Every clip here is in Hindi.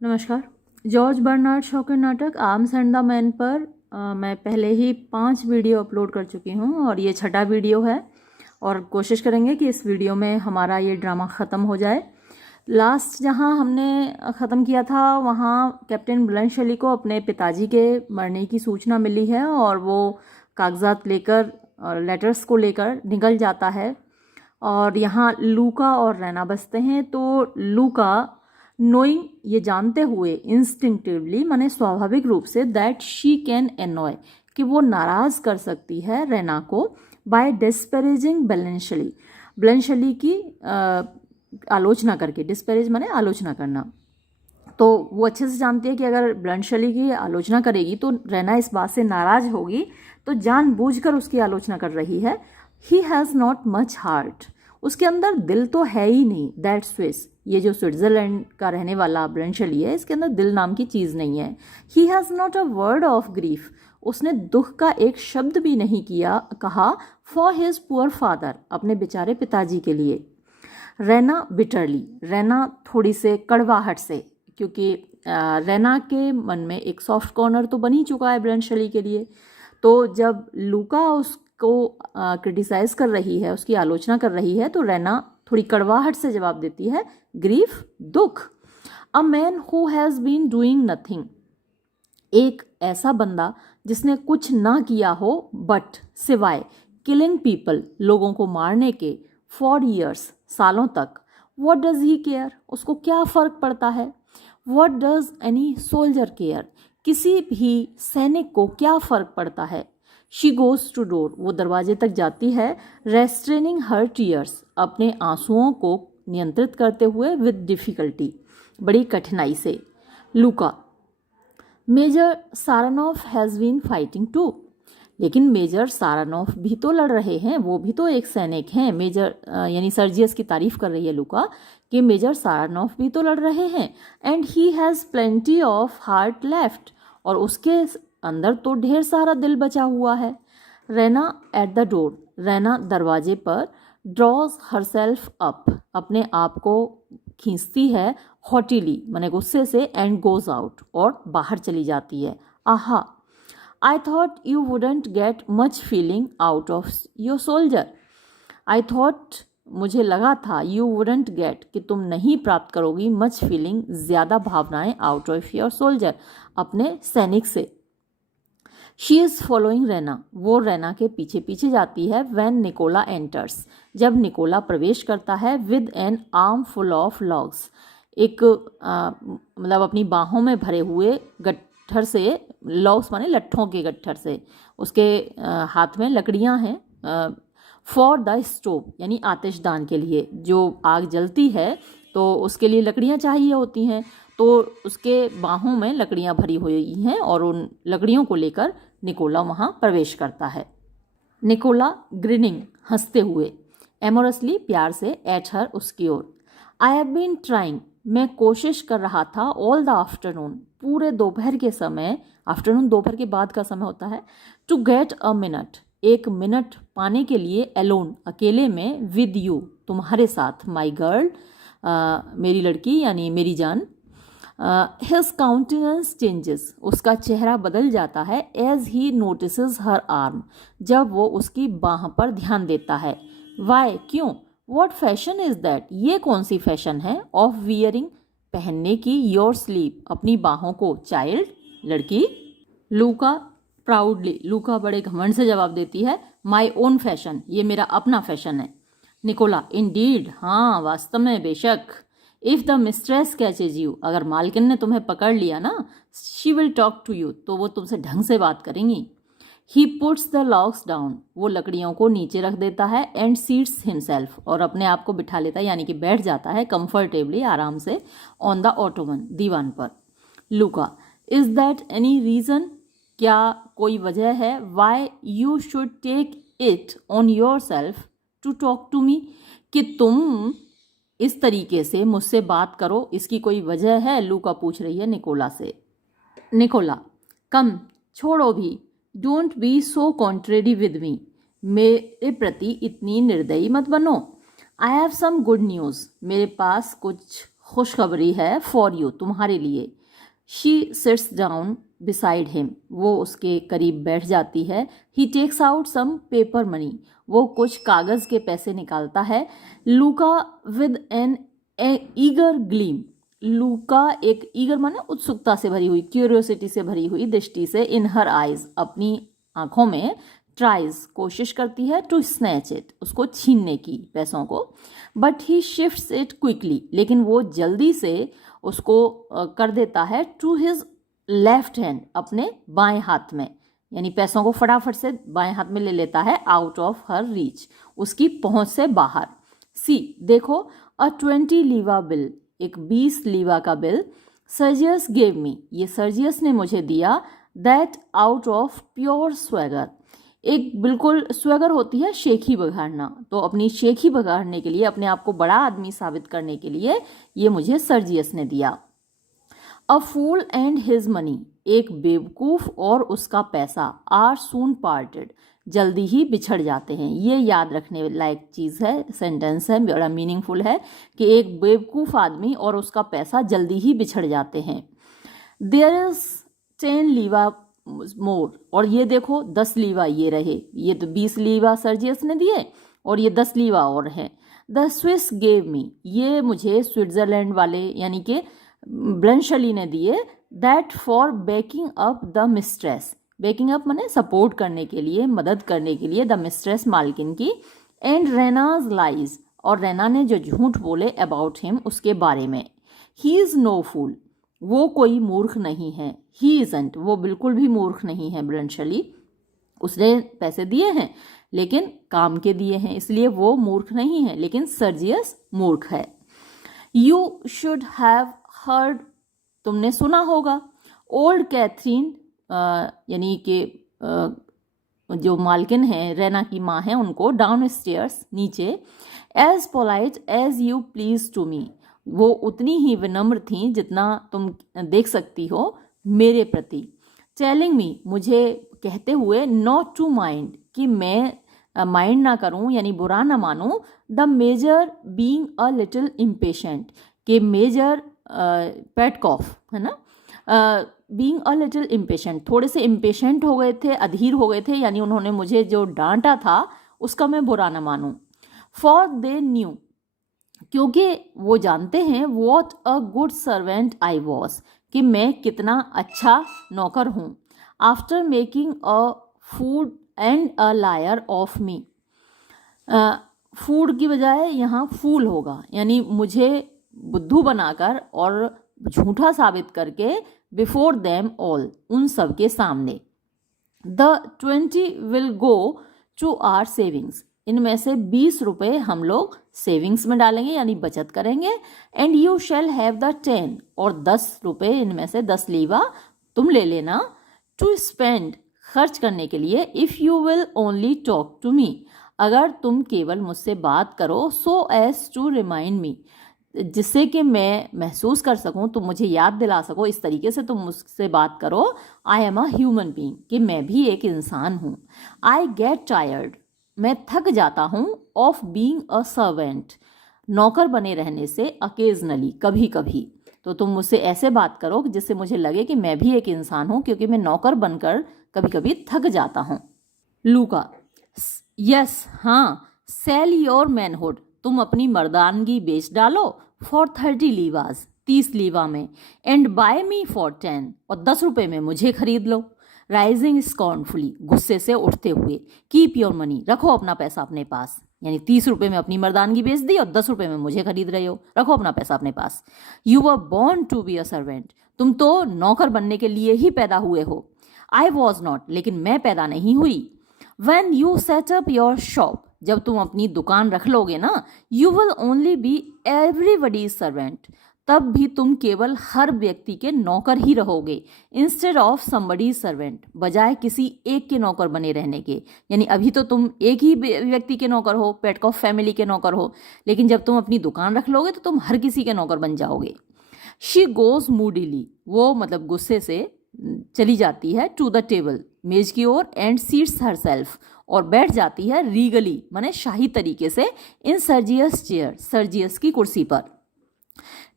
नमस्कार। जॉर्ज बर्नार्ड शॉ के नाटक आर्म्स एंड द मैन पर मैं पहले ही 5 वीडियो अपलोड कर चुकी हूँ और ये छठा वीडियो है और कोशिश करेंगे कि इस वीडियो में हमारा ये ड्रामा ख़त्म हो जाए। लास्ट जहाँ हमने ख़त्म किया था वहाँ कैप्टन ब्लैंशली को अपने पिताजी के मरने की सूचना मिली है और वो कागजात लेकर और लेटर्स को लेकर निकल जाता है और यहाँ लूका और रैना बसते हैं। तो लूका नोइंग, ये जानते हुए, इंस्टिंक्टिवली माने स्वाभाविक रूप से, दैट शी कैन एनॉय, कि वो नाराज़ कर सकती है रैना को, बाय डिस्परेजिंग ब्लैंशली, ब्लैंशली की आलोचना करके। डिस्परेज माने आलोचना करना। तो वो अच्छे से जानती है कि अगर ब्लैंशली की आलोचना करेगी तो रैना इस बात से नाराज़ होगी, तो जानबूझकर उसकी आलोचना कर रही है। He has not much heart, उसके अंदर दिल तो है ही नहीं। दैट स्विस, ये जो स्विट्ज़रलैंड का रहने वाला ब्लैंशली है, इसके अंदर दिल नाम की चीज़ नहीं है। He has not a word of grief, उसने दुख का एक शब्द भी नहीं कहा फॉर हिज पुअर फादर, अपने बेचारे पिताजी के लिए। रैना बिटरली, रैना थोड़ी से कड़वाहट से, क्योंकि रैना के मन में एक सॉफ्ट कॉर्नर तो बन ही चुका है ब्लैंशली के लिए। तो जब लूका उसको क्रिटिसाइज कर रही है, उसकी आलोचना कर रही है, तो रैना थोड़ी कड़वाहट से जवाब देती है, ग्रीफ, दुख। A man who has been doing nothing, एक ऐसा बंदा जिसने कुछ ना किया हो, बट सिवाय किलिंग पीपल, लोगों को मारने के, फॉर ईयर्स, सालों तक। व्हाट डज ही केयर, उसको क्या फ़र्क पड़ता है। What does any soldier care, किसी भी सैनिक को क्या फ़र्क पड़ता है। शी गोज़ टू डोर, वो दरवाजे तक जाती है, रेस्ट्रेनिंग हर टीयर्स, अपने आंसुओं को नियंत्रित करते हुए, विद डिफ़िकल्टी, बड़ी कठिनाई से। Louka, Major Saranoff has been fighting too, लेकिन मेजर सारानॉफ भी तो लड़ रहे हैं, वो भी तो एक सैनिक हैं। मेजर यानी सर्जियस की तारीफ कर रही है लूका कि मेजर सारानॉफ भी तो लड़ रहे हैं। And he has plenty of heart left, और उसके अंदर तो ढेर सारा दिल बचा हुआ है। Raina at the door, Raina दरवाजे पर, ड्रॉज हरसेल्फ अप, अपने आप को खींचती है, हॉटीली माने गुस्से से, एंड गोज आउट, और बाहर चली जाती है। आहा, I thought you wouldn't get much feeling out of your soldier, I thought, मुझे लगा था, यू वुडेंट गेट, कि तुम नहीं प्राप्त करोगी, मच फीलिंग, ज़्यादा भावनाएं, आउट ऑफ योर सोल्जर, अपने सैनिक से। शी इज़ फॉलोइंग रैना, वो रैना के पीछे पीछे जाती है। वैन निकोला एंटर्स, जब निकोला प्रवेश करता है, with N arm full of logs, एक मतलब अपनी बाहों में भरे हुए गट्ठर से, लॉग्स माने लट्ठों के गट्ठर से, उसके हाथ में लकड़ियां हैं, फॉर द स्टोव यानी आतिशदान के लिए। जो आग जलती है तो उसके लिए लकड़ियां चाहिए होती हैं, तो उसके बाहों में लकड़ियां भरी हुई हैं और उन लकड़ियों को लेकर निकोला वहाँ प्रवेश करता है। निकोला ग्रिनिंग, हंसते हुए, एमोरसली, प्यार से, एट हर, उसकी ओर। आई हैव बीन ट्राइंग, मैं कोशिश कर रहा था, ऑल द आफ्टरनून, पूरे दोपहर के समय, आफ्टरनून दोपहर के बाद का समय होता है, टू गेट अ मिनट, एक मिनट पाने के लिए, एलोन, अकेले में, विद यू, तुम्हारे साथ, माई गर्ल, मेरी लड़की यानी मेरी जान। हिज काउंटेनेंस चेंजेस, उसका चेहरा बदल जाता है, as he notices her arm, जब वो उसकी बाह पर ध्यान देता है। वाई, क्यों। वॉट फैशन इज़ दैट, ये कौन सी फैशन है। ऑफ वियरिंग, पहनने की, योर स्लीप, अपनी बाहों को, चाइल्ड, लड़की। लूका प्राउडली, लूका बड़े घमंड से जवाब देती है, माई ओन फैशन, ये मेरा अपना फैशन है। निकोला, इंडीड, हाँ वास्तव में, बेशक। If the mistress catches you, अगर मालकिन ने तुम्हें पकड़ लिया ना, she will talk to you, तो वो तुमसे ढंग से बात करेंगी। He puts the logs down, वो लकड़ियों को नीचे रख देता है, एंड सीट्स हिमसेल्फ, और अपने आप को बिठा लेता है, यानी कि बैठ जाता है कंफर्टेबली, आराम से, ऑन द ऑटोमन, दीवान पर। लूका, इज़ दैट एनी रीज़न, क्या कोई वजह है, why you should take it on yourself to talk to me, कि तुम इस तरीके से मुझसे बात करो, इसकी कोई वजह है। लूका पूछ रही है निकोला से। निकोला, कम, छोड़ो भी, don't be so contrary with me, मेरे प्रति इतनी निर्दयी मत बनो। I have some good news, मेरे पास कुछ खुशखबरी है फॉर यू, तुम्हारे लिए। She sits down beside him, वो उसके करीब बैठ जाती है। He takes out some paper money, वो कुछ कागज़ के पैसे निकालता है। लूका विद एन ईगर ग्लीम, लूका एक ईगर माने उत्सुकता से भरी हुई, क्यूरियोसिटी से भरी हुई दृष्टि से, इन हर आइज, अपनी आंखों में, ट्राइज कोशिश करती है, टू स्नैच इट, उसको छीनने की पैसों को। But he shifts it quickly, लेकिन वो जल्दी से उसको कर देता है, टू हिज लेफ्ट हैंड, अपने बाएं हाथ में, यानी पैसों को फटाफट से बाएं हाथ में ले लेता है, आउट ऑफ हर रीच, उसकी पहुंच से बाहर। सी देखो, अ 20 लीवा बिल, एक 20 लीवा का बिल। सर्जियस गेव मी, ये सर्जियस ने मुझे दिया। That out of pure swagger, एक बिल्कुल स्वैगर होती है शेखी बघाड़ना, तो अपनी शेखी बघाड़ने के लिए, अपने आप को बड़ा आदमी साबित करने के लिए ये मुझे सर्जियस ने दिया। अ फूल एंड हिज मनी, एक बेवकूफ़ और उसका पैसा, आर सून पार्टेड, जल्दी ही बिछड़ जाते हैं। ये याद रखने लायक चीज़ है, सेंटेंस है, बड़ा मीनिंगफुल है कि एक बेवकूफ़ आदमी और उसका पैसा जल्दी ही बिछड़ जाते हैं। देयर इज 10 लीवा मोर, और ये देखो 10 लीवा ये रहे, ये तो 20 लीवा सर्जियस ने दिए और ये 10 लीवा और हैं। द स्विस गेव मी, ये मुझे स्विट्ज़रलैंड वाले यानी कि ब्लंशली ने दिए। That for banking up the mistress, banking up माने सपोर्ट करने के लिए, मदद करने के लिए, द मिस्ट्रेस मालकिन की। एंड रेनाज लाइज, और रेना ने जो झूठ बोले अबाउट हिम, उसके बारे में। ही इज़ नो फूल, वो कोई मूर्ख नहीं है। ही इज़ंट, वो बिल्कुल भी मूर्ख नहीं है ब्लंशली, उसने पैसे दिए हैं लेकिन काम के दिए हैं, इसलिए वो मूर्ख नहीं है, लेकिन सर्जियस मूर्ख है। यू शुड हैव हर्ड, तुमने सुना होगा। ओल्ड कैथरीन, यानी कि जो मालकिन है, रेना की माँ है, उनको डाउन स्टेयर्स, नीचे। As polite as you please to me, वो उतनी ही विनम्र थी जितना तुम देख सकती हो मेरे प्रति। टेलिंग मी, मुझे कहते हुए, नॉट टू माइंड, कि मैं माइंड ना करूं यानी बुरा ना मानूं। The Major being a little impatient, कि मेजर पेटकॉफ है ना, बीइंग अ लिटिल इम्पेशेंट, थोड़े से इम्पेशेंट हो गए थे, अधीर हो गए थे, यानी उन्होंने मुझे जो डांटा था उसका मैं बुरा ना मानूं। फॉर दे न्यू, क्योंकि वो जानते हैं, what a good servant I was, कि मैं कितना अच्छा नौकर हूँ। After making a food and a liar of me, food की बजाय यहाँ फूल होगा, यानी मुझे बुद्धू बनाकर और झूठा साबित करके, बिफोर देम ऑल, उन सब के सामने। The 20 will go to our savings, इनमें से 20 रुपये हम लोग सेविंग्स में डालेंगे यानी बचत करेंगे। And you shall have the 10, और 10 रुपये इनमें से 10 लीवा तुम ले लेना। टू स्पेंड, खर्च करने के लिए। If you will only talk to me, अगर तुम केवल मुझसे बात करो। So as to remind me, जिससे कि मैं महसूस कर सकूं, तुम मुझे याद दिला सको, इस तरीके से तुम मुझसे बात करो। I am a human being, कि मैं भी एक इंसान हूँ। आई गेट टायर्ड, मैं थक जाता हूँ। ऑफ बीइंग अ सर्वेंट, नौकर बने रहने से। अकेजनली, कभी कभी, तो तुम मुझसे ऐसे बात करो जिससे मुझे लगे कि मैं भी एक इंसान हूँ, क्योंकि मैं नौकर बनकर कभी कभी थक जाता हूँ। लूका, यस हाँ। सेल योर मैनहुड, तुम अपनी मर्दानगी बेच डालो। फॉर 30 लीवाज, 30 लीवा में। एंड बाय मी फॉर 10, और 10 रुपये में मुझे खरीद लो। राइजिंग स्कॉर्नफुली, गुस्से से उठते हुए। कीप योर मनी, रखो अपना पैसा अपने पास, यानी 30 रुपये में अपनी मर्दानगी बेच दी और 10 रुपये में मुझे खरीद रहे हो, रखो अपना पैसा अपने पास। You were born to be a servant, तुम तो नौकर बनने के लिए ही पैदा हुए हो। आई वॉज नॉट, लेकिन मैं पैदा नहीं हुई। When you set up your shop, जब तुम अपनी दुकान रख लोगे ना, you will only be everybody's servant, तब भी तुम केवल हर व्यक्ति के नौकर ही रहोगे। इंस्टेड ऑफ somebody's servant, बजाय किसी एक के नौकर बने रहने के। यानी अभी तो तुम एक ही व्यक्ति के नौकर हो, पेटकॉफ फैमिली के नौकर हो, लेकिन जब तुम अपनी दुकान रख लोगे तो तुम हर किसी के नौकर बन जाओगे। शी गोज मूडीली, वो मतलब गुस्से से चली जाती है। टू द टेबल, मेज की ओर। एंड सीट्स हर सेल्फ, और बैठ जाती है। रीगली माने शाही तरीके से। इन सर्जियस चेयर, सर्जियस की कुर्सी पर।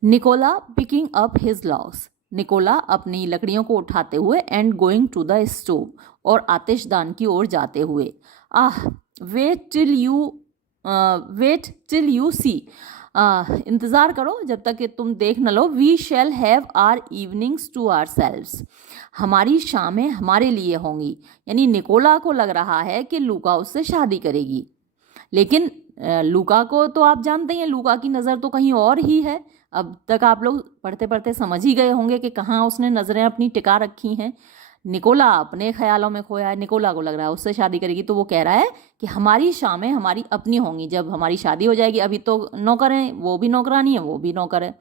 Nicola picking up his logs, Nicola अपनी लकड़ियों को उठाते हुए and going to the stove, और आतिशदान की ओर जाते हुए। Ah wait till you see, इंतज़ार करो जब तक कि तुम देख न लो। We shall have our evenings to ourselves, हमारी शामें हमारे लिए होंगी। यानी निकोला को लग रहा है कि लूका उससे शादी करेगी, लेकिन लूका को तो आप जानते हैं, लूका की नज़र तो कहीं और ही है। अब तक आप लोग पढ़ते पढ़ते समझ ही गए होंगे कि कहाँ उसने नज़रें अपनी टिका रखी हैं। निकोला अपने ख्यालों में खोया है, निकोला को लग रहा है उससे शादी करेगी, तो वो कह रहा है कि हमारी शामें हमारी अपनी होंगी जब हमारी शादी हो जाएगी। अभी तो नौकर हैं, वो भी नौकरानी है, वो भी नौकर है।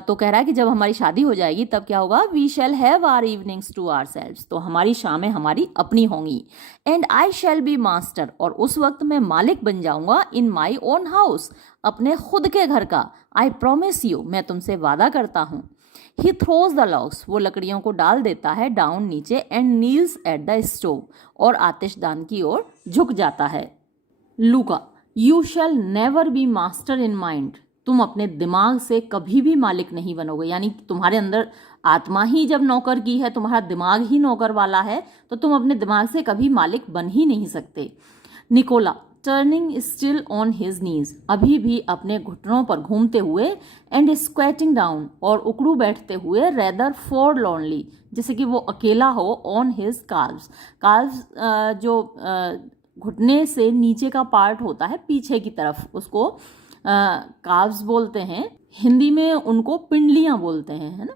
तो कह रहा है कि जब हमारी शादी हो जाएगी तब क्या होगा, we shall have our evenings to ourselves, तो हमारी शामें हमारी अपनी होंगी। And I shall be master, और उस वक्त मैं मालिक बन जाऊंगा, इन माई ओन हाउस, अपने खुद के घर का। आई प्रोमिस यू, मैं तुमसे वादा करता हूँ। ही थ्रोज द लॉग्स, वो लकड़ियों को डाल देता है डाउन नीचे, and Niels at the stove, और आतिशदान की ओर झुक जाता है। लूका, you shall never be master in mind, तुम अपने दिमाग से कभी भी मालिक नहीं बनोगे। यानी तुम्हारे अंदर आत्मा ही जब नौकर की है, तुम्हारा दिमाग ही नौकर वाला है, तो तुम अपने दिमाग से कभी मालिक बन ही नहीं सकते। Nicola, turning still on his knees, अभी भी अपने घुटनों पर घूमते हुए, एंड स्क्वेटिंग डाउन, और उकड़ू बैठते हुए, रेदर फॉरलॉनली, जैसे कि वो अकेला हो, ऑन हिज काल्व्स, काल्व्स जो घुटने से नीचे का पार्ट होता है पीछे की तरफ, उसको काव्स बोलते हैं। हिंदी में उनको पिंडलियां बोलते हैं, है ना।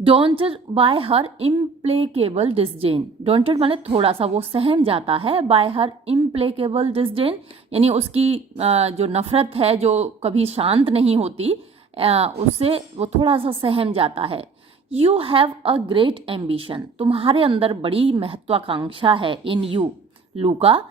डॉन्टेड बाय हर इम्प्लेकेबल डिसडेन, डॉन्टेड माने थोड़ा सा वो सहम जाता है, बाय हर इम्प्लेकेबल डिसडेन, यानी उसकी जो नफरत है जो कभी शांत नहीं होती, उससे वो थोड़ा सा सहम जाता है। You have a great ambition, तुम्हारे अंदर बड़ी महत्वाकांक्षा है। इन यू लूका,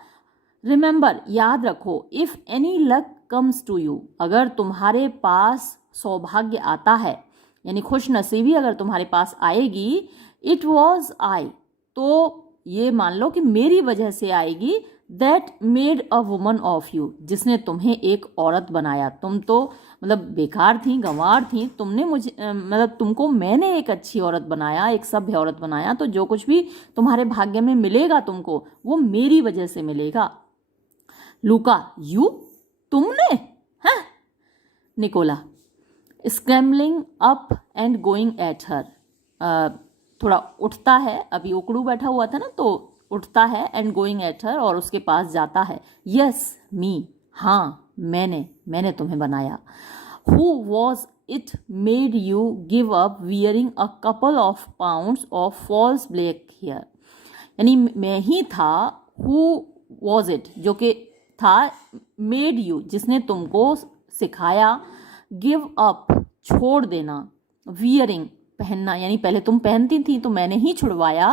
रिमेंबर, याद रखो, if any luck comes to you, अगर तुम्हारे पास सौभाग्य आता है, यानी खुश नसीबी अगर तुम्हारे पास आएगी, इट वॉज आई, तो ये मान लो कि मेरी वजह से आएगी। That made a woman of you, जिसने तुम्हें एक औरत बनाया। तुम तो मतलब बेकार थी, गंवार थी, तुमने मुझे मतलब तुमको मैंने एक अच्छी औरत बनाया, एक सभ्य औरत बनाया, तो जो कुछ भी तुम्हारे भाग्य में मिलेगा तुमको, वो मेरी वजह से मिलेगा। लूका, यू, तुमने, हैं? Nicola, scrambling up and going at her, थोड़ा उठता है, अभी उकड़ू बैठा हुआ था ना, तो उठता है, एंड गोइंग एट हर, और उसके पास जाता है। यस मी, हाँ मैंने तुम्हें बनाया। Who was it made you give up wearing a couple of pounds of false black hair, यानी मैं ही था। हु वॉज इट, जो कि था, मेड यू, जिसने तुमको सिखाया, गिव अप, छोड़ देना, वियरिंग, पहनना, यानी पहले तुम पहनती थी तो मैंने ही छुड़वाया,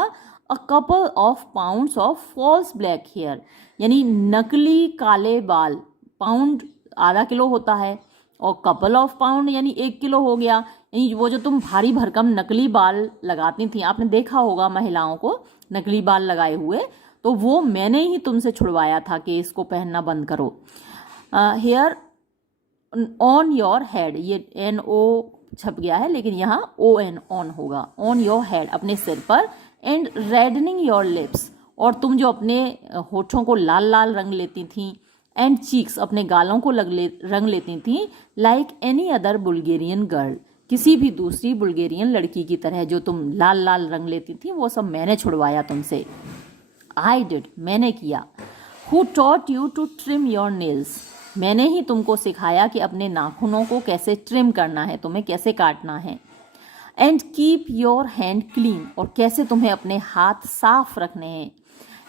a couple of pounds of false black hair, यानी नकली काले बाल। पाउंड आधा किलो होता है, और कपल ऑफ पाउंड यानी 1 किलो हो गया। यानी वो जो तुम भारी भरकम नकली बाल लगाती थी, आपने देखा होगा महिलाओं को नकली बाल लगाए हुए, तो वो मैंने ही तुमसे छुड़वाया था कि इसको पहनना बंद करो। हेयर ऑन योर हेड, ये NO छप गया है, लेकिन यहाँ ON ऑन होगा। ऑन योर हेड, अपने सिर पर। एंड रेडनिंग योर लिप्स, और तुम जो अपने होठों को लाल लाल रंग लेती थी। एंड चीक्स, अपने गालों को रंग लेती थी। Like any other Bulgarian girl, किसी भी दूसरी बुल्गेरियन लड़की की तरह जो तुम लाल लाल रंग लेती थी, वो सब मैंने छुड़वाया तुमसे। आई डिड, मैंने किया। Who taught you to trim your nails, मैंने ही तुमको सिखाया कि अपने नाखूनों को कैसे ट्रिम करना है, तुम्हें कैसे काटना है। And keep your hand clean, और कैसे तुम्हें अपने हाथ साफ रखने हैं।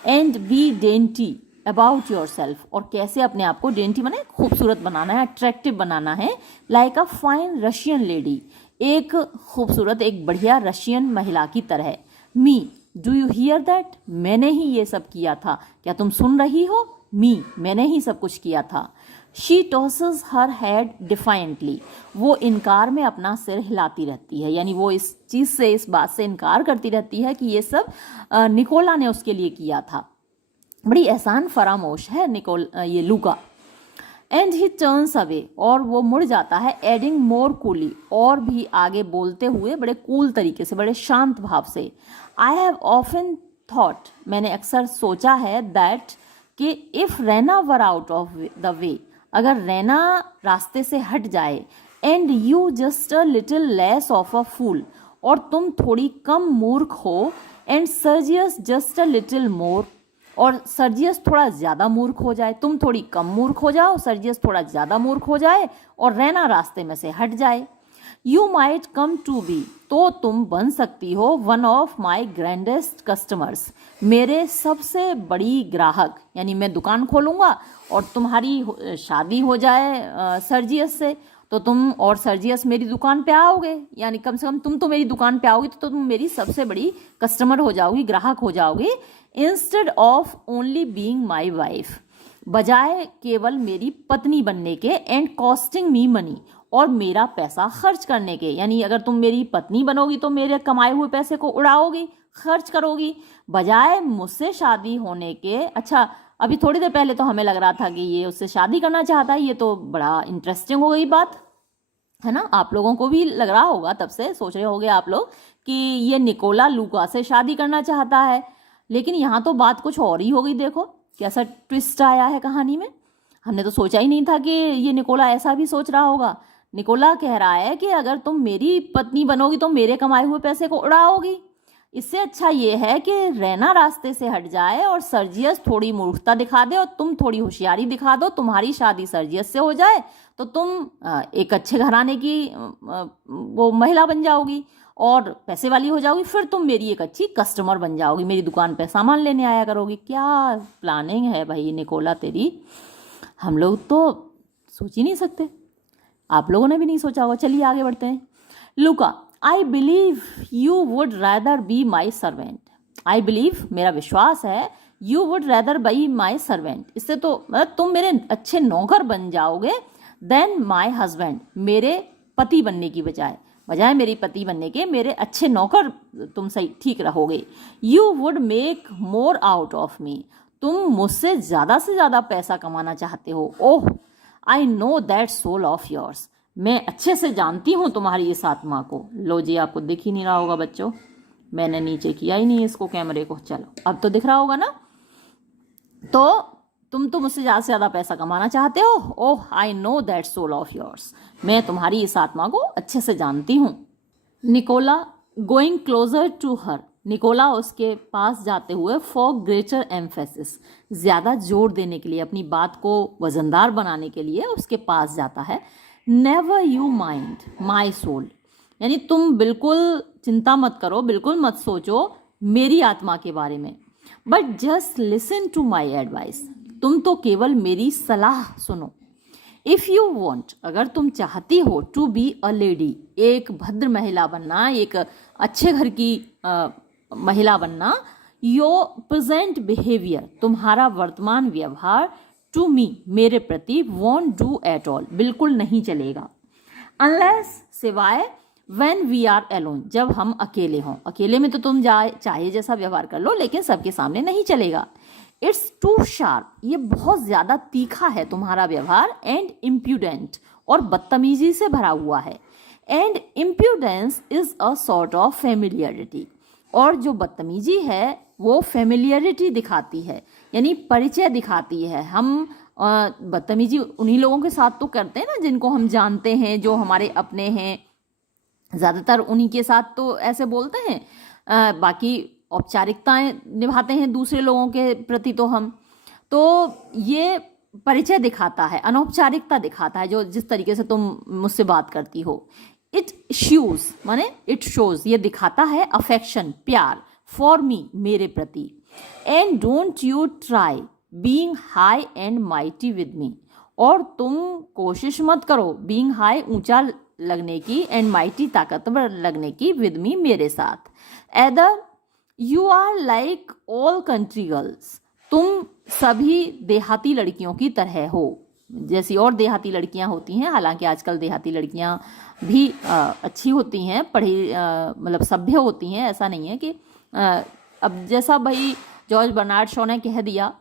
And be dainty about yourself, और कैसे अपने आप को, डेंटी माने खूबसूरत बनाना है, अट्रैक्टिव बनाना है। Like a fine Russian lady, एक खूबसूरत, एक बढ़िया रशियन महिला की तरह। मी, डू यू हियर दैट, मैंने ही ये सब किया था, क्या तुम सुन रही हो। मी, मैंने ही सब कुछ किया था। शी टॉसेस हर हेड डिफाइंटली, वो इनकार में अपना सिर हिलाती रहती है, यानी वो इस चीज़ से, इस बात से इनकार करती रहती है कि ये सब निकोला ने उसके लिए किया था। बड़ी एहसान फरामोश है ये लूका। एंड ही टर्न्स अवे, और वो मुड़ जाता है, एडिंग मोर कूली, और भी आगे बोलते हुए बड़े कूल तरीके से, बड़े शांत भाव से, आई हैव ऑफन थॉट, मैंने अक्सर सोचा है, दैट कि if Raina were out of the way, अगर रैना रास्ते से हट जाए, and you just a little less of a fool, और तुम थोड़ी कम मूर्ख हो, and Sergius just a little more, और सर्जियस थोड़ा ज़्यादा मूर्ख हो जाए, तुम थोड़ी कम मूर्ख हो जाओ, सर्जियस थोड़ा ज़्यादा मूर्ख हो जाए, और रैना रास्ते में से हट जाए, you might come to be, तो तुम बन सकती हो, one of my grandest customers, मेरे सबसे बड़ी ग्राहक, यानी मैं दुकान खोलूँगा और तुम्हारी शादी हो जाए सर्जियस से, तो तुम और सर्जियस मेरी दुकान पे आओगे, यानी कम से कम तुम तो मेरी दुकान पे आओगी, तो तुम मेरी सबसे बड़ी कस्टमर हो जाओगी, ग्राहक हो जाओगी, instead of only being my wife, बजाय केवल मेरी पत्नी बनने के, एंड कॉस्टिंग मी मनी, और मेरा पैसा खर्च करने के, यानी अगर तुम मेरी पत्नी बनोगी तो मेरे कमाए हुए पैसे को उड़ाओगी, खर्च करोगी, बजाय मुझसे शादी होने के। अच्छा, अभी थोड़ी देर पहले तो हमें लग रहा था कि ये उससे शादी करना चाहता है, ये तो बड़ा इंटरेस्टिंग हो गई बात, है ना। आप लोगों को भी लग रहा होगा, तब से सोच रहे होंगे आप लोग कि ये निकोला लूका से शादी करना चाहता है, लेकिन यहाँ तो बात कुछ और ही हो गई। देखो कैसा ट्विस्ट आया है कहानी में, हमने तो सोचा ही नहीं था कि ये निकोला ऐसा भी सोच रहा होगा। निकोला कह रहा है कि अगर तुम मेरी पत्नी बनोगी तो मेरे कमाए हुए पैसे को उड़ाओगी, इससे अच्छा ये है कि रैना रास्ते से हट जाए और सर्जियस थोड़ी मूर्खता दिखा दे और तुम थोड़ी होशियारी दिखा दो, तुम्हारी शादी सर्जियस से हो जाए तो तुम एक अच्छे घराने की वो महिला बन जाओगी और पैसे वाली हो जाओगी, फिर तुम मेरी एक अच्छी कस्टमर बन जाओगी, मेरी दुकान पे सामान लेने आया करोगी। क्या प्लानिंग है भाई निकोला तेरी, हम लोग तो सोच ही नहीं सकते, आप लोगों ने भी नहीं सोचा होगा। चलिए आगे बढ़ते हैं। लूका, I believe you would rather be my servant, I believe मेरा विश्वास है, you would rather be my servant, इससे तो मतलब तुम मेरे अच्छे नौकर बन जाओगे, देन माई हस्बैंड, मेरे पति बनने की बजाय मेरी पति बनने के मेरे अच्छे नौकर तुम सही ठीक रहोगे। You would make more out of me, तुम मुझसे ज़्यादा से ज़्यादा पैसा कमाना चाहते हो। Oh, I know that soul of yours, मैं अच्छे से जानती हूँ तुम्हारी इस आत्मा को। लो जी, आपको दिख ही नहीं रहा होगा बच्चों, मैंने नीचे किया ही नहीं इसको कैमरे को, चलो अब तो दिख रहा होगा ना। तो तुम तो मुझसे ज़्यादा से ज़्यादा पैसा कमाना चाहते हो। Oh, I know that soul of yours, मैं तुम्हारी इस आत्मा को अच्छे से जानती हूँ। Nicola going closer to her, Nicola उसके पास जाते हुए फॉर ग्रेटर एम्फेसिस, ज़्यादा जोर देने के लिए, अपनी बात को वजनदार बनाने के लिए उसके पास जाता है। Never you mind my soul, यानी तुम बिल्कुल चिंता मत करो, बिल्कुल मत सोचो मेरी आत्मा के बारे में, but just listen to my advice, तुम तो केवल मेरी सलाह सुनो। इफ़ यू वॉन्ट, अगर तुम चाहती हो, टू बी अ लेडी, एक भद्र महिला बनना, एक अच्छे घर की महिला बनना, योर प्रेजेंट बिहेवियर, तुम्हारा वर्तमान व्यवहार, टू मी, मेरे प्रति, वॉन्ट डू एट ऑल, बिल्कुल नहीं चलेगा। अनलेस, सिवाय, व्हेन वी आर एलोन, जब हम अकेले हों, अकेले में तो तुम चाहे जैसा व्यवहार कर लो, लेकिन सबके सामने नहीं चलेगा। इट्स टू शार्प, ये बहुत ज़्यादा तीखा है तुम्हारा व्यवहार, एंड इम्प्यूडेंट, और बदतमीजी से भरा हुआ है। And impudence is a sort of familiarity, और जो बदतमीजी है वो फेमिलियरिटी दिखाती है, यानी परिचय दिखाती है। हम बदतमीजी उन्हीं लोगों के साथ तो करते हैं ना जिनको हम जानते हैं, जो हमारे अपने हैं, ज़्यादातर उन्हीं के साथ तो ऐसे बोलते हैं, बाकी औपचारिकताएं निभाते हैं दूसरे लोगों के प्रति। तो हम तो ये परिचय दिखाता है, अनौपचारिकता दिखाता है, जो जिस तरीके से तुम मुझसे बात करती हो। इट शोज, माने इट शोज, ये दिखाता है अफेक्शन, प्यार, फॉर मी, मेरे प्रति। And don't you try being high and mighty with me, और तुम कोशिश मत करो बीइंग हाई, ऊंचा लगने की, एंड माइटी, ताकतवर लगने की, विद मी, मेरे साथ। Either you are like all country girls, तुम सभी देहाती लड़कियों की तरह हो, जैसी और देहाती लड़कियां होती हैं। हालांकि आजकल देहाती लड़कियां भी अच्छी होती हैं, पढ़ी मतलब सभ्य होती हैं, ऐसा नहीं है कि अब जैसा भाई जॉर्ज बर्नार्ड शॉ ने कह दिया,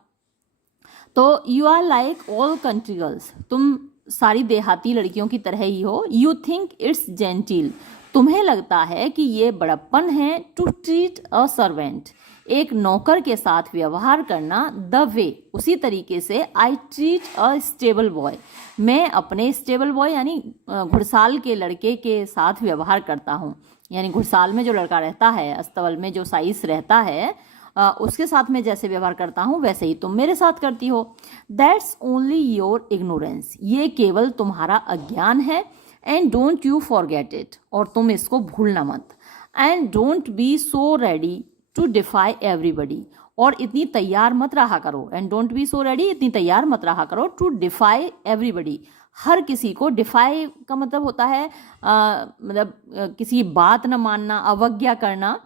तो you are like all country girls, तुम सारी देहाती लड़कियों की तरह ही हो। यू थिंक इट्स जेंटिल, तुम्हें लगता है कि ये बड़प्पन है। टू ट्रीट अ सर्वेंट, एक नौकर के साथ व्यवहार करना। द वे, उसी तरीके से। I treat a stable boy, मैं अपने स्टेबल बॉय यानी घुड़साल के लड़के के साथ व्यवहार करता हूँ। यानी घुड़साल में जो लड़का रहता है, अस्तबल में जो साइस रहता है, उसके साथ में जैसे व्यवहार करता हूँ वैसे ही तुम मेरे साथ करती हो। दैट्स ओनली योर इग्नोरेंस, ये केवल तुम्हारा अज्ञान है। And don't you forget it, और तुम इसको भूलना मत। And don't be so ready to defy everybody, और इतनी तैयार मत रहा करो। And don't be so ready, इतनी तैयार मत रहा करो। टू डिफाई एवरीबडी, हर किसी को। डिफाई का मतलब होता है किसी बात न मानना, अवज्ञा करना,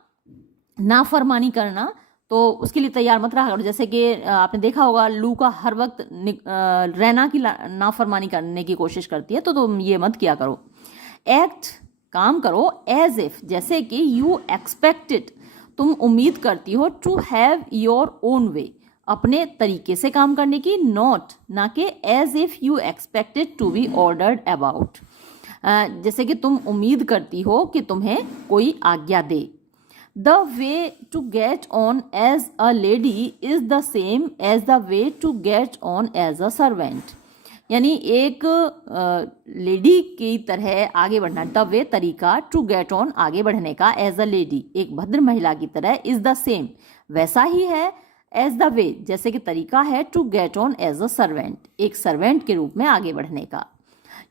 नाफरमानी करना। तो उसके लिए तैयार मत रहा करो। जैसे कि आपने देखा होगा लूका हर वक्त रैना की नाफरमानी करने की कोशिश करती है, तो तुम ये मत किया करो। एक्ट, काम करो। एज इफ, जैसे कि। यू एक्सपेक्टेड, तुम उम्मीद करती हो। To have your own way, अपने तरीके से काम करने की। नॉट, ना कि as if you expected to be ordered about, जैसे कि तुम उम्मीद करती हो कि तुम्हें कोई आज्ञा दे। The way to get on as a lady is the same as the way to get on as a servant, यानी एक लेडी की तरह आगे बढ़ना। द वे, तरीका। टू गेट ऑन, आगे बढ़ने का। एज अ लेडी, एक भद्र महिला की तरह। इज द सेम, वैसा ही है। एज द वे, जैसे कि तरीका है। To get on as a servant, एक सर्वेंट के रूप में आगे बढ़ने का।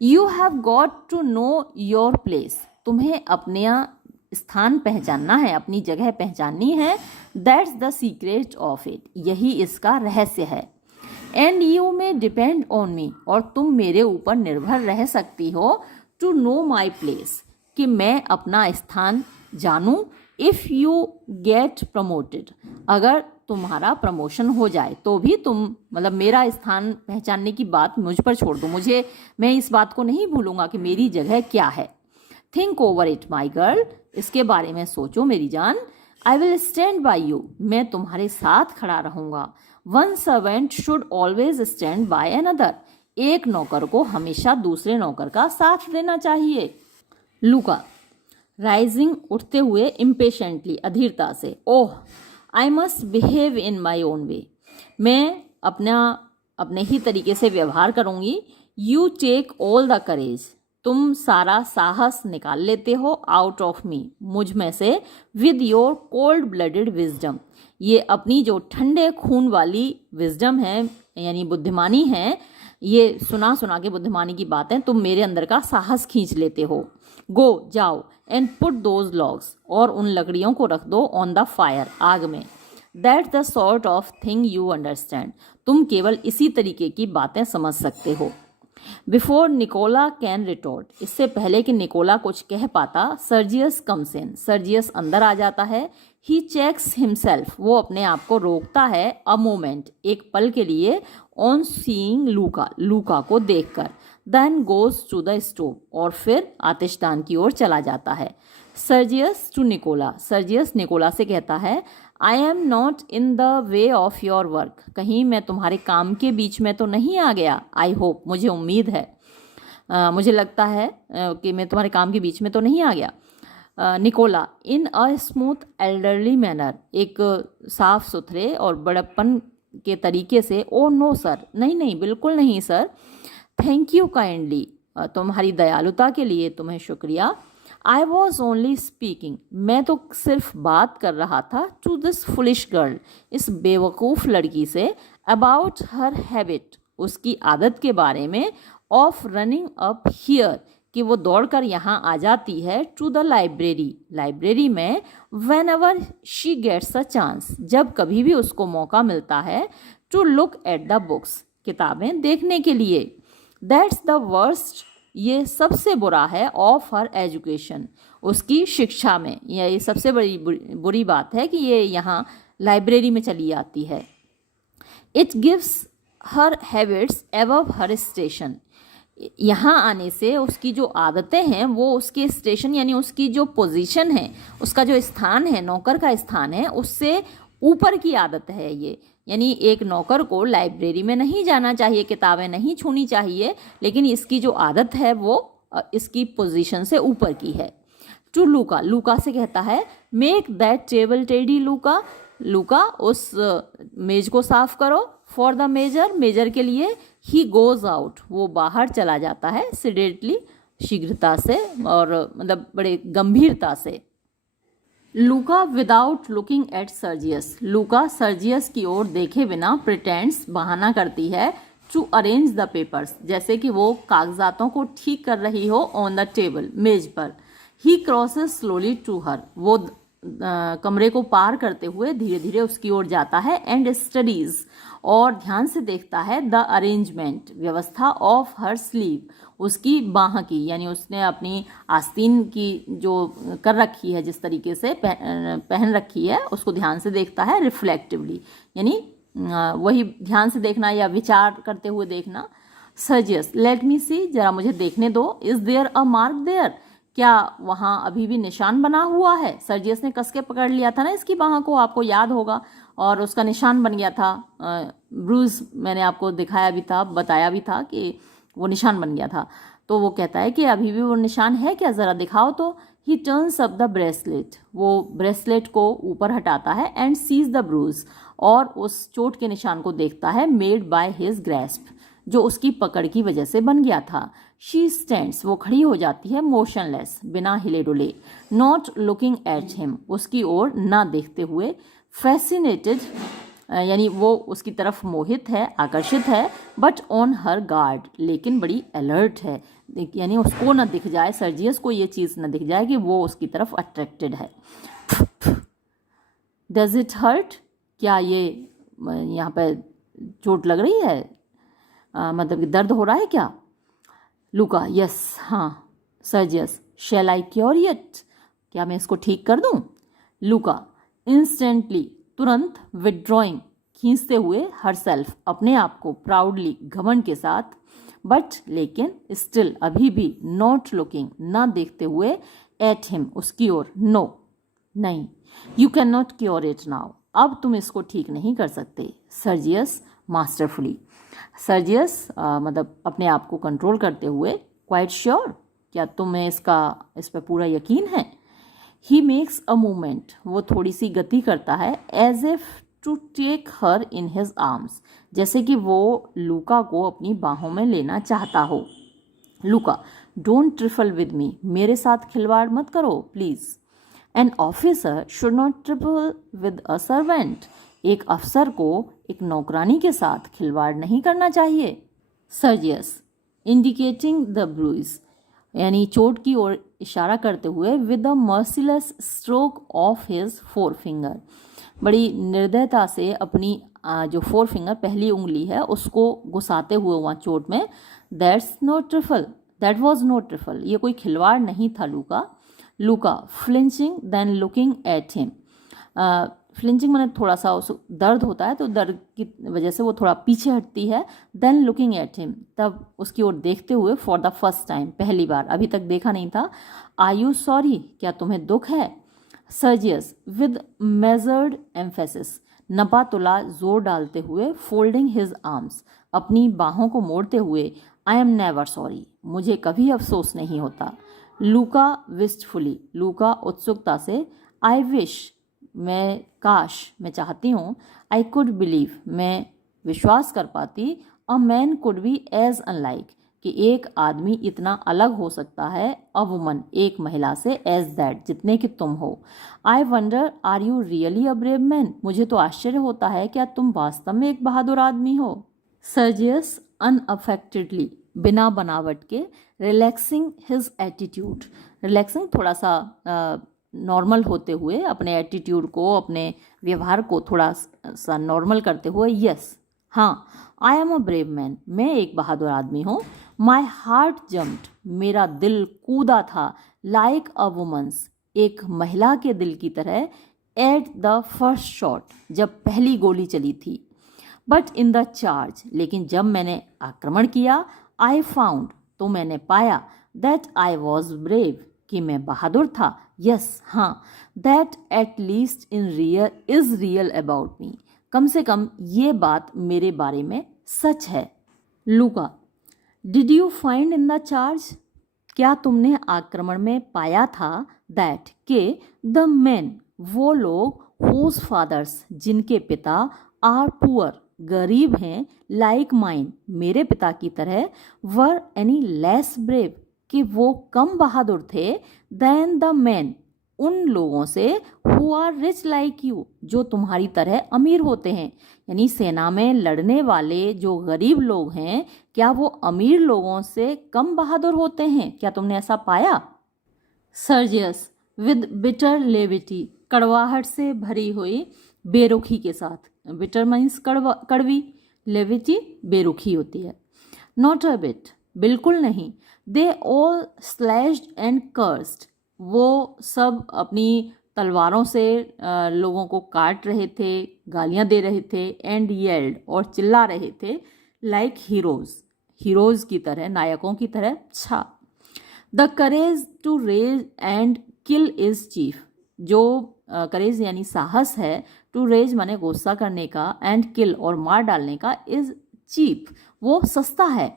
You have got to know your place, तुम्हें अपने स्थान पहचानना है, अपनी जगह पहचाननी है। That's the secret of it, यही इसका रहस्य है। And you may depend on me, और तुम मेरे ऊपर निर्भर रह सकती हो। टू नो माई प्लेस, कि मैं अपना स्थान जानूं। इफ़ यू गेट प्रमोटेड, अगर तुम्हारा प्रमोशन हो जाए तो भी तुम मेरा स्थान पहचानने की बात मुझ पर छोड़ दो। मैं इस बात को नहीं भूलूंगा कि मेरी जगह क्या है। Think over it my girl, इसके बारे में सोचो मेरी जान। I will stand by you, मैं तुम्हारे साथ खड़ा रहूंगा। One servant should always stand by another, एक नौकर को हमेशा दूसरे नौकर का साथ देना चाहिए। लूका, राइजिंग, उठते हुए। इम्पेशेंटली, अधीरता से। Oh, I must behave in my own way, मैं अपने ही तरीके से व्यवहार करूंगी। You take all the courage, तुम सारा साहस निकाल लेते हो। आउट ऑफ मी, मुझ में से। With your cold blooded wisdom, ये अपनी जो ठंडे खून वाली विजडम है यानी बुद्धिमानी है, ये सुना सुना के बुद्धिमानी की बातें तुम मेरे अंदर का साहस खींच लेते हो। गो, जाओ। एंड पुट दोज लॉग्स, और उन लकड़ियों को रख दो। ऑन द फायर, आग में। That's the sort of thing you understand, तुम केवल इसी तरीके की बातें समझ सकते हो। बिफोर निकोला कैन रिटोर्ट, इससे पहले कि निकोला कुछ कह पाता। सर्जियस कम्स इन, सर्जियस अंदर आ जाता है। ही चेक्स हिमसेल्फ, वो अपने आप को रोकता है। अ मोमेंट, एक पल के लिए। ऑन सीइंग लूका, लूका को देखकर। Then goes to the stove, और फिर आतिशदान की ओर चला जाता है। Sergius to Nicola, Sergius Nicola से कहता है। I am not in the way of your work, कहीं मैं तुम्हारे काम के बीच में तो नहीं आ गया। आई होप, मुझे उम्मीद है, मुझे लगता है कि मैं तुम्हारे काम के बीच में तो नहीं आ गया। Nicola, in a smooth elderly manner, एक साफ सुथरे और बड़प्पन के तरीके से। ओ नो सर, नहीं नहीं, बिल्कुल नहीं सर। थैंक यू काइंडली, तुम्हारी दयालुता के लिए तुम्हें शुक्रिया। आई वॉज ओनली स्पीकिंग, मैं तो सिर्फ बात कर रहा था। टू दिस फुलिश गर्ल, इस बेवकूफ़ लड़की से। अबाउट हर हैबिट, उसकी आदत के बारे में। ऑफ रनिंग अप हियर, कि वो दौड़कर यहाँ आ जाती है। टू द लाइब्रेरी, लाइब्रेरी में। Whenever she gets a chance, जब कभी भी उसको मौका मिलता है। To look at the books, किताबें देखने के लिए। दैट्स द वर्स्ट, ये सबसे बुरा है। ऑफ हर एजुकेशन, उसकी शिक्षा में। ये सबसे बड़ी बुरी बात है कि ये यहाँ लाइब्रेरी में चली आती है। It gives her habits above her station, यहाँ आने से उसकी जो आदतें हैं वो उसके स्टेशन यानी उसकी जो पोजीशन है, उसका जो स्थान है, नौकर का स्थान है, उससे ऊपर की आदत है ये। यानी एक नौकर को लाइब्रेरी में नहीं जाना चाहिए, किताबें नहीं छूनी चाहिए, लेकिन इसकी जो आदत है वो इसकी पोजीशन से ऊपर की है। टू लूका, लूका से कहता है मेक दैट टेबल टेडी लूका, लूका उस मेज को साफ करो। फॉर द मेजर, मेजर के लिए। ही गोज आउट, वो बाहर चला जाता है। सीडेटली, शीघ्रता से और मतलब बड़े गंभीरता से। लूका without looking at Sergius, Luka Sergius की ओर देखे बिना प्रिटेंड्स, बहाना करती है, टू अरेंज द पेपर्स, जैसे कि वो कागजातों को ठीक कर रही हो, ऑन द टेबल, मेज पर। ही क्रॉसेस स्लोली टू हर, वो कमरे को पार करते हुए धीरे धीरे उसकी ओर जाता है। एंड स्टडीज, और ध्यान से देखता है, द अरेंजमेंट, व्यवस्था, ऑफ हर स्लीव, उसकी बाह की, यानी उसने अपनी आस्तीन की जो कर रखी है, जिस तरीके से पहन रखी है, उसको ध्यान से देखता है। रिफ्लेक्टिवली, यानी वही ध्यान से देखना या विचार करते हुए देखना। सर्जियस, लेट मी सी, जरा मुझे देखने दो। Is there a mark there, क्या वहाँ अभी भी निशान बना हुआ है? सर्जियस ने कस के पकड़ लिया था ना इसकी बाह को, आपको याद होगा, और उसका निशान बन गया था। ब्रूज मैंने आपको दिखाया भी था, बताया भी था कि वो निशान बन गया था। तो वो कहता है कि अभी भी वो निशान है क्या, ज़रा दिखाओ तो। ही टर्न्स अप द ब्रेसलेट, वो ब्रेसलेट को ऊपर हटाता है। एंड सीज द ब्रूज, और उस चोट के निशान को देखता है। मेड बाय हिज ग्रैस्प, जो उसकी पकड़ की वजह से बन गया था। शी स्टैंड्स, वो खड़ी हो जाती है। मोशनलेस, बिना हिले डुले। नॉट लुकिंग एट हिम, उसकी ओर ना देखते हुए। फैसिनेटेड, यानी वो उसकी तरफ मोहित है, आकर्षित है। बट ऑन हर गार्ड, लेकिन बड़ी अलर्ट है, यानी उसको ना दिख जाए, सर्जियस को ये चीज़ ना दिख जाए कि वो उसकी तरफ अट्रैक्टेड है। डज इट हर्ट, क्या ये यहाँ पे चोट लग रही है, मतलब कि दर्द हो रहा है क्या? लूका, यस, हाँ। Sergius, shall I cure it, क्या मैं इसको ठीक कर दूं? लूका, इंस्टेंटली, तुरंत। विदड्रॉइंग, खींचते हुए। हरसेल्फ, अपने आप को। प्राउडली, घमंड के साथ। बट, लेकिन। स्टिल, अभी भी। नॉट लुकिंग, ना देखते हुए। एट हिम, उसकी ओर। नो, नहीं। You can not cure it now, अब तुम इसको ठीक नहीं कर सकते। सर्जियस, मास्टरफुली, सर्जियस मतलब अपने आप को कंट्रोल करते हुए। क्वाइट श्योर, क्या तुम्हें इस पर पूरा यकीन है? ही मेक्स अ मूवमेंट, वो थोड़ी सी गति करता है। As if to take her in his arms, जैसे कि वो लूका को अपनी बाहों में लेना चाहता हो। लूका, डोंट ट्रिफल विद मी, मेरे साथ खिलवाड़ मत करो please. An officer should not triple with a servant, एक अफसर को एक नौकरानी के साथ खिलवाड़ नहीं करना चाहिए। सर्जियस, इंडिकेटिंग द ब्रूइज, यानी चोट की ओर इशारा करते हुए। With a merciless stroke of his four finger, बड़ी निर्दयता से अपनी जो फोर फिंगर, पहली उंगली है, उसको घुसाते हुए वहाँ चोट में। That's no trifle, that was no trifle, ये कोई खिलवाड़ नहीं था Louka. Louka, flinching then looking at him, flinching मैंने थोड़ा सा उस दर्द होता है तो दर्द की वजह से वो थोड़ा पीछे हटती है। देन लुकिंग एट हिम, तब उसकी ओर देखते हुए। फॉर द फर्स्ट टाइम, पहली बार, अभी तक देखा नहीं था। आर यू सॉरी, क्या तुम्हें दुख है? सर्जियस, विद मेजर्ड एम्फेसिस, नपा तुला जोर डालते हुए। फोल्डिंग हिज आर्म्स, अपनी बाहों को मोड़ते हुए। आई एम नेवर सॉरी, मुझे कभी अफसोस नहीं होता। लूका विस्टफुली, लूका उत्सुकता से। आई विश, मैं काश, मैं चाहती हूँ। आई कुड बिलीव, मैं विश्वास कर पाती। A man could be as unlike, कि एक आदमी इतना अलग हो सकता है। अ वुमन, एक महिला से। एज दैट, जितने कि तुम हो। I wonder are you really a brave man, मुझे तो आश्चर्य होता है, क्या तुम वास्तव में एक बहादुर आदमी हो? सर्जियस, अनअफेक्टेडली, बिना बनावट के। रिलैक्सिंग हिज एटीट्यूड, रिलैक्सिंग थोड़ा सा नॉर्मल होते हुए, अपने एटीट्यूड को, अपने व्यवहार को थोड़ा सा नॉर्मल करते हुए। यस, हाँ। I am a brave man, मैं एक बहादुर आदमी हूँ। माई हार्ट जम्प्ड, मेरा दिल कूदा था। लाइक अ वुमन्स, एक महिला के दिल की तरह। एट द फर्स्ट शॉट, जब पहली गोली चली थी। बट इन द चार्ज, लेकिन जब मैंने आक्रमण किया। आई फाउंड, तो मैंने पाया। दैट आई वॉज ब्रेव, कि मैं बहादुर था। यस, हाँ। That at least in real is real about me, कम से कम ये बात मेरे बारे में सच है। लूका, did you find in the charge, क्या तुमने आक्रमण में पाया था दैट के द मैन, वो लोग whose fathers, जिनके पिता आर पुअर, गरीब हैं, लाइक माइन, मेरे पिता की तरह, वर एनी लेस ब्रेव, कि वो कम बहादुर थे, देन द मैन, उन लोगों से, who are rich like you, जो तुम्हारी तरह अमीर होते हैं। यानी सेना में लड़ने वाले जो गरीब लोग हैं, क्या वो अमीर लोगों से कम बहादुर होते हैं? क्या तुमने ऐसा पाया? सर्जियस, विद बिटर लेविटी, कड़वाहट से भरी हुई बेरुखी के साथ। बिटर मीन्स कड़वी, लेविटी बेरुखी होती है। नॉट अ बिट, बिल्कुल नहीं। They all slashed and cursed, वो सब अपनी तलवारों से लोगों को काट रहे थे, गालियां दे रहे थे, एंड येल्ड, और चिल्ला रहे थे, लाइक हीरोज, हीरोज की तरह, नायकों की तरह। अच्छा, the courage to rage and kill is cheap, जो करेज यानी साहस है, टू रेज माने गुस्सा करने का, एंड किल और मार डालने का, इज चीप, वो सस्ता है।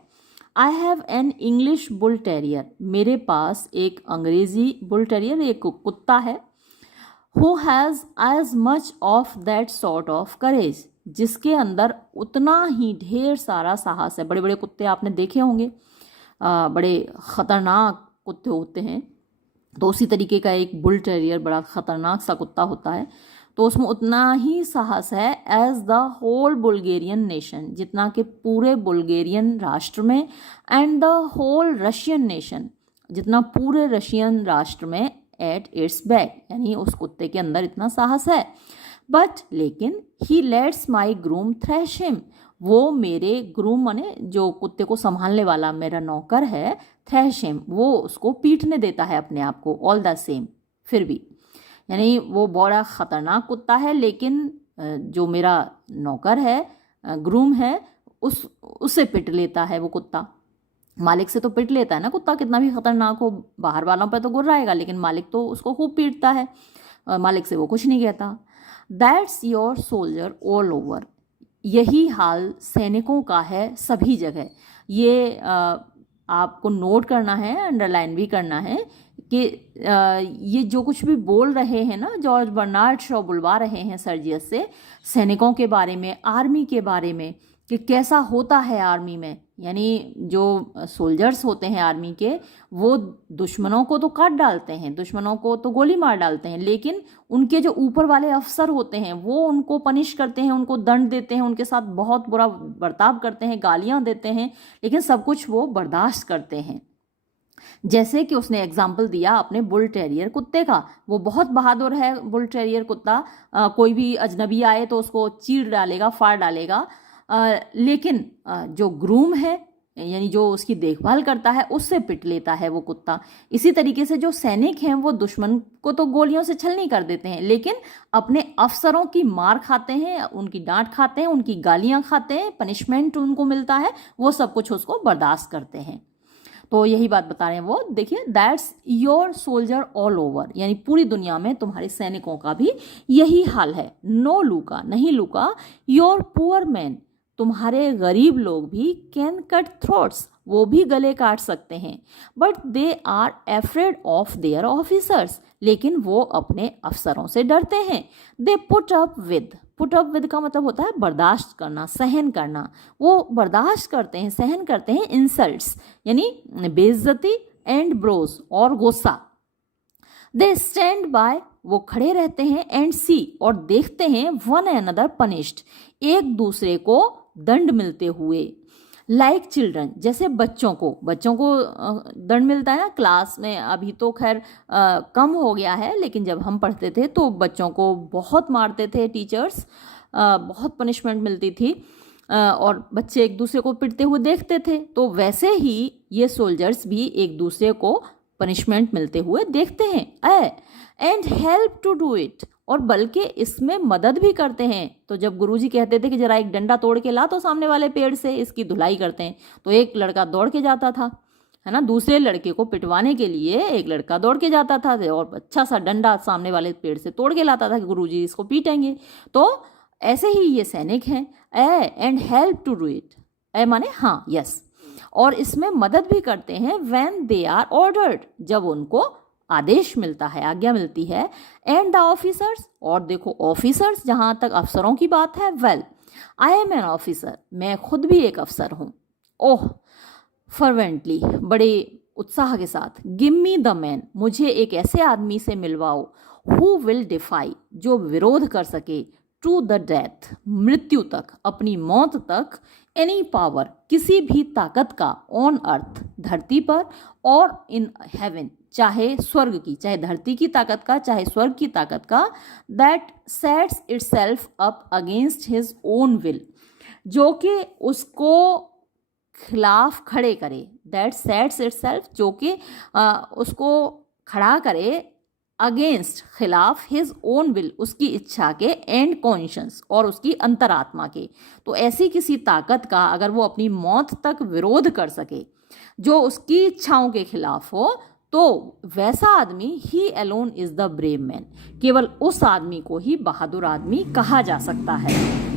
I have an English bull terrier, मेरे पास एक अंग्रेजी बुल टेरियर, एक कुत्ता है। Who has as much of that sort of courage, जिसके अंदर उतना ही ढेर सारा साहस है। बड़े बड़े कुत्ते आपने देखे होंगे, बड़े ख़तरनाक कुत्ते होते हैं, तो उसी तरीके का एक बुल टेरियर बड़ा ख़तरनाक सा कुत्ता होता है, तो उसमें उतना ही साहस है as the whole Bulgarian nation, जितना कि पूरे बुल्गेरियन राष्ट्र में, and the whole Russian nation, जितना पूरे रशियन राष्ट्र में, एट इट्स बैक, यानी उस कुत्ते के अंदर इतना साहस है। बट लेकिन he lets my groom thrash him, वो मेरे ग्रूम माने जो कुत्ते को संभालने वाला मेरा नौकर है, थ्रैश हिम, वो उसको पीटने देता है अपने आप को, ऑल द सेम, फिर भी, यानी वो बड़ा ख़तरनाक कुत्ता है, लेकिन जो मेरा नौकर है, ग्रूम है, उससे पिट लेता है वो कुत्ता। मालिक से तो पिट लेता है ना कुत्ता, कितना भी खतरनाक हो, बाहर वालों पर तो गुर्राएगा, लेकिन मालिक तो उसको खूब पीटता है, मालिक से वो कुछ नहीं कहता। That's your soldier all over, यही हाल सैनिकों का है सभी जगह। ये आपको नोट करना है, अंडरलाइन भी करना है कि ये जो कुछ भी बोल रहे हैं ना, जॉर्ज बर्नार्ड शॉ बुलवा रहे हैं सर्जियस से, सैनिकों के बारे में, आर्मी के बारे में, कि कैसा होता है आर्मी में, यानी जो सोल्जर्स होते हैं आर्मी के, वो दुश्मनों को तो काट डालते हैं, दुश्मनों को तो गोली मार डालते हैं, लेकिन उनके जो ऊपर वाले अफसर होते हैं वो उनको पनिश करते हैं, उनको दंड देते हैं, उनके साथ बहुत बुरा बर्ताव करते हैं, गालियां देते हैं, लेकिन सब कुछ वो बर्दाश्त करते हैं। जैसे कि उसने एग्जाम्पल दिया अपने बुल टेरियर कुत्ते का, वो बहुत बहादुर है बुल टेरियर कुत्ता, कोई भी अजनबी आए तो उसको चीर डालेगा, फाड़ डालेगा, लेकिन जो ग्रूम है, यानी जो उसकी देखभाल करता है, उससे पिट लेता है वो कुत्ता। इसी तरीके से जो सैनिक हैं वो दुश्मन को तो गोलियों से छलनी कर देते हैं, लेकिन अपने अफसरों की मार खाते हैं, उनकी डांट खाते हैं, उनकी गालियां खाते हैं, पनिशमेंट उनको मिलता है, वो सब कुछ उसको बर्दाश्त करते हैं। तो यही बात बता रहे हैं वो, देखिए, that's your soldier all over, यानी पूरी दुनिया में तुम्हारे सैनिकों का भी यही हाल है। नो लूका, नहीं लूका, योर पुअर मैन, तुम्हारे गरीब लोग भी कैन कट थ्रोट्स, वो भी गले काट सकते हैं, but they are afraid of their officers, लेकिन वो अपने अफसरों से डरते हैं। दे पुट अप विद का मतलब होता है बर्दाश्त करना, सहन करना, वो बर्दाश्त करते हैं, सहन करते हैं, इंसल्ट्स यानी बेइज्जती, एंड ब्रोज और गुस्सा। दे स्टैंड बाय, वो खड़े रहते हैं, एंड सी और देखते हैं, वन अनदर पनिश्ड, एक दूसरे को दंड मिलते हुए, लाइक चिल्ड्रन, जैसे बच्चों को दंड मिलता है ना क्लास में। अभी तो खैर कम हो गया है, लेकिन जब हम पढ़ते थे तो बच्चों को बहुत मारते थे टीचर्स, बहुत पनिशमेंट मिलती थी, और बच्चे एक दूसरे को पिटते हुए देखते थे। तो वैसे ही ये सोल्जर्स भी एक दूसरे को पनिशमेंट मिलते हुए देखते हैं, and help to do it, और बल्कि इसमें मदद भी करते हैं। तो जब गुरुजी कहते थे कि जरा एक डंडा तोड़ के ला तो सामने वाले पेड़ से, इसकी धुलाई करते हैं, तो एक लड़का दौड़ के जाता था, है ना, दूसरे लड़के को पिटवाने के लिए एक लड़का दौड़ के जाता था और अच्छा सा डंडा सामने वाले पेड़ से तोड़ के लाता था कि गुरुजी इसको पीटेंगे। तो ऐसे ही ये सैनिक हैं। A and help to do it, a माने हाँ, यस, और इसमें मदद भी करते हैं व्हेन दे आर ऑर्डर्ड, जब उनको आदेश मिलता है, आज्ञा मिलती है। एंड द ऑफिसर्स, और देखो ऑफिसर्स, जहाँ तक अफसरों की बात है, well I am an officer, मैं खुद भी एक अफसर हूँ। ओह, फर्वेंटली, बड़े उत्साह के साथ, गिव मी द मैन, मुझे एक ऐसे आदमी से मिलवाओ, हु विल डिफाई, जो विरोध कर सके, टू द डेथ, मृत्यु तक, अपनी मौत तक, एनी पावर, किसी भी ताकत का, ऑन अर्थ, धरती पर, और इन हेवन, चाहे स्वर्ग की, चाहे धरती की ताकत का, चाहे स्वर्ग की ताकत का, that sets itself up against his own will, जो कि उसको खिलाफ खड़े करे, दैट सेट्स इटसेल्फ, जो कि उसको खड़ा करे, अगेंस्ट, खिलाफ, हिज ओन विल, उसकी इच्छा के, एंड कॉन्शियंस, और उसकी अंतरात्मा के। तो ऐसी किसी ताकत का अगर वो अपनी मौत तक विरोध कर सके, जो उसकी इच्छाओं के खिलाफ हो, तो वैसा आदमी, ही alone is the brave man, केवल उस आदमी को ही बहादुर आदमी कहा जा सकता है।